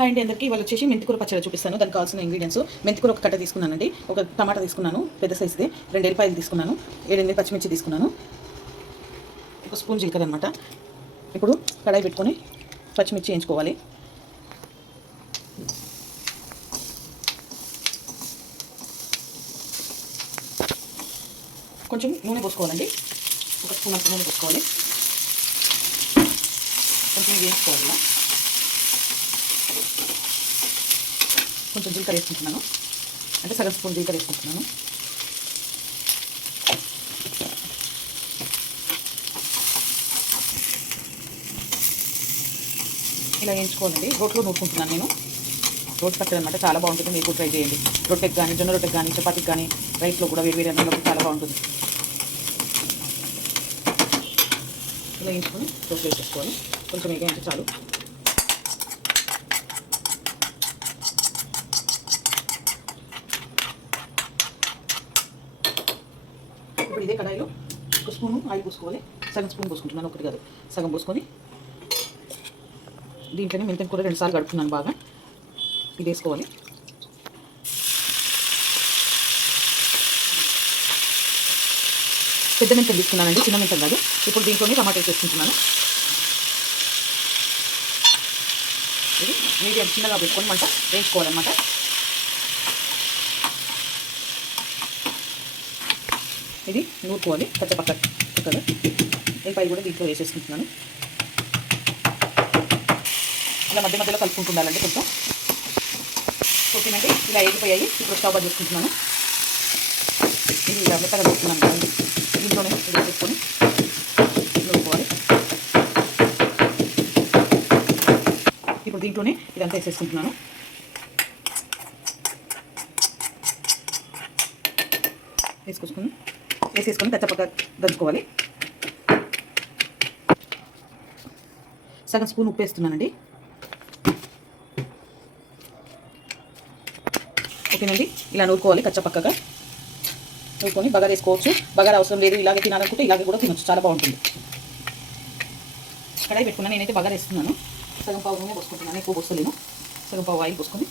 Hi అండి అందరికీ. ఇవాళ వచ్చేసి మెంతికూర పచ్చడి చూపిస్తాను. దానికి కావాల్సిన ఇంగ్రీడియంట్స్: మెంతికూర ఒక కట్ట తీసుకున్నానండి, ఒక టమాటా తీసుకున్నాను పెద్ద సైజుది, 2 ఎల్లిపాయలు తీసుకున్నాను, 7-8 పచ్చిమిర్చి తీసుకున్నాను, ఒక స్పూన్ జీలకర్ర అనమాట. ఇప్పుడు కడాయి పెట్టుకొని పచ్చిమిర్చి వేయించుకోవాలి. కొంచెం నూనె పోసుకోవాలండి, ఒక స్పూన్ అంత నూనె పోసుకోవాలి. కొంచెం వేయించుకోవాలి. కొంచెం జీలకర్ర వేసుకుంటున్నాను, అంటే సగం స్పూన్ జీలకర్ర వేసుకుంటున్నాను. ఇలా వేయించుకోవాలండి. రోట్లో నూరుకుంటున్నాను నేను. రోటి పచ్చడి అనమాట, చాలా బాగుంటుంది. మీరు ట్రై చేయండి. రొట్టెకి కానీ, జొన్న రొట్టెకి కానీ, చపాతీకి కానీ, రైస్లో కూడా వేడి అన్నంలో చాలా బాగుంటుంది. ఇలా వేయించుకొని రోట్లో వేసేసుకోవాలి. కొంచెం వేగంటే చాలు. ఇప్పుడు ఇదే కడాయిలో ఒక స్పూను ఆయిల్ పోసుకోవాలి. సగం స్పూన్ పోసుకుంటున్నాను, ఒకటి కాదు, సగం పోసుకొని దీంట్లోనే మెంతిన కూర 2 సార్లు కడుపుతున్నాను బాగా. ఇది వేసుకోవాలి. పెద్ద మెంతం తీసుకున్నానండి, చిన్న మెంతం కాదు. ఇప్పుడు దీంట్లోనే టమాటా వేసుకుంటున్నాను. ఇది మీడియం చిన్నగా పెట్టుకొని మంట వేయించుకోవాలన్నమాట. ఇది నూరుకోవాలి పక్కగా. ఎల్లిపాయలు కూడా దీంట్లో వేసేసుకుంటున్నాను. ఇలా మధ్య మధ్యలో కలుపుకుంటుండాలండి కొంచెం. ఓకేనండి, ఇలా ఎగిపోయాయి. ఇప్పుడు స్టవ్ బంద్ చేసుకుంటున్నాను. ఇది ఇలా మెత్తగా పెట్టుకున్నాను కదండి, దీంట్లోనే వేసేసుకొని నూరుకోవాలి. ఇప్పుడు దీంట్లోనే ఇదంతా వేసేసుకుంటున్నాను. వేసేసుకొని కచ్చపక్క దంచుకోవాలి. సగం స్పూన్ ఉప్పు వేస్తున్నానండి. ఓకేనండి, ఇలా నూరుకోవాలి కచ్చపక్కగా. నూరుకొని బగారా వేసుకోవచ్చు. బగారా అవసరం లేదు, ఇలాగే తినాలనుకుంటే ఇలాగే కూడా తినొచ్చు, చాలా బాగుంటుంది. కడాయి పెట్టుకున్నాను, నేనైతే బగారా వేస్తున్నాను. సగం పావు నూనె పోసుకుంటున్నాను, ఎక్కువ పోస్తలేను. సగం పావు ఆయిల్ పోసుకొని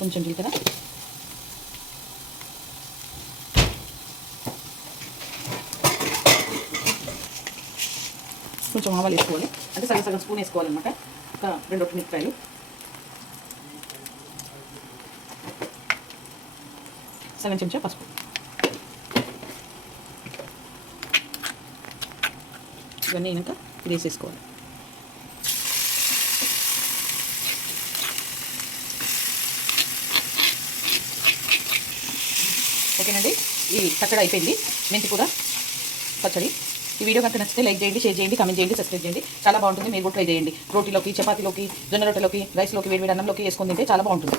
కొంచెం జీలకర్ర, కొంచెం ఆవాలు వేసుకోవాలి. అంటే సగం స్పూన్ వేసుకోవాలన్నమాట. ఒక 2 మిరపకాయలు, సగం చెంచా పసుపు. ఇవన్నీ అయినాక ఇది వేసేసుకోవాలి. ఓకేనండి, ఈ పచ్చడి అయిపోయింది, మెంతికూర పచ్చడి. ఈ వీడియో కనుక నచ్చితే లైక్ చేయండి, షేర్ చేయండి, కామెంట్ చేయండి, సబ్స్క్రైబ్ చేయండి. చాలా బాగుంటుంది. మీరు కూడా ట్రై చేయండి. రోటీలోకి, చపాతీలోకి, జొన్న రొట్టెలోకి, రైస్లోకి, వేడి అన్నంలోకి వేసుకొని తింటే చాలా బాగుంటుంది.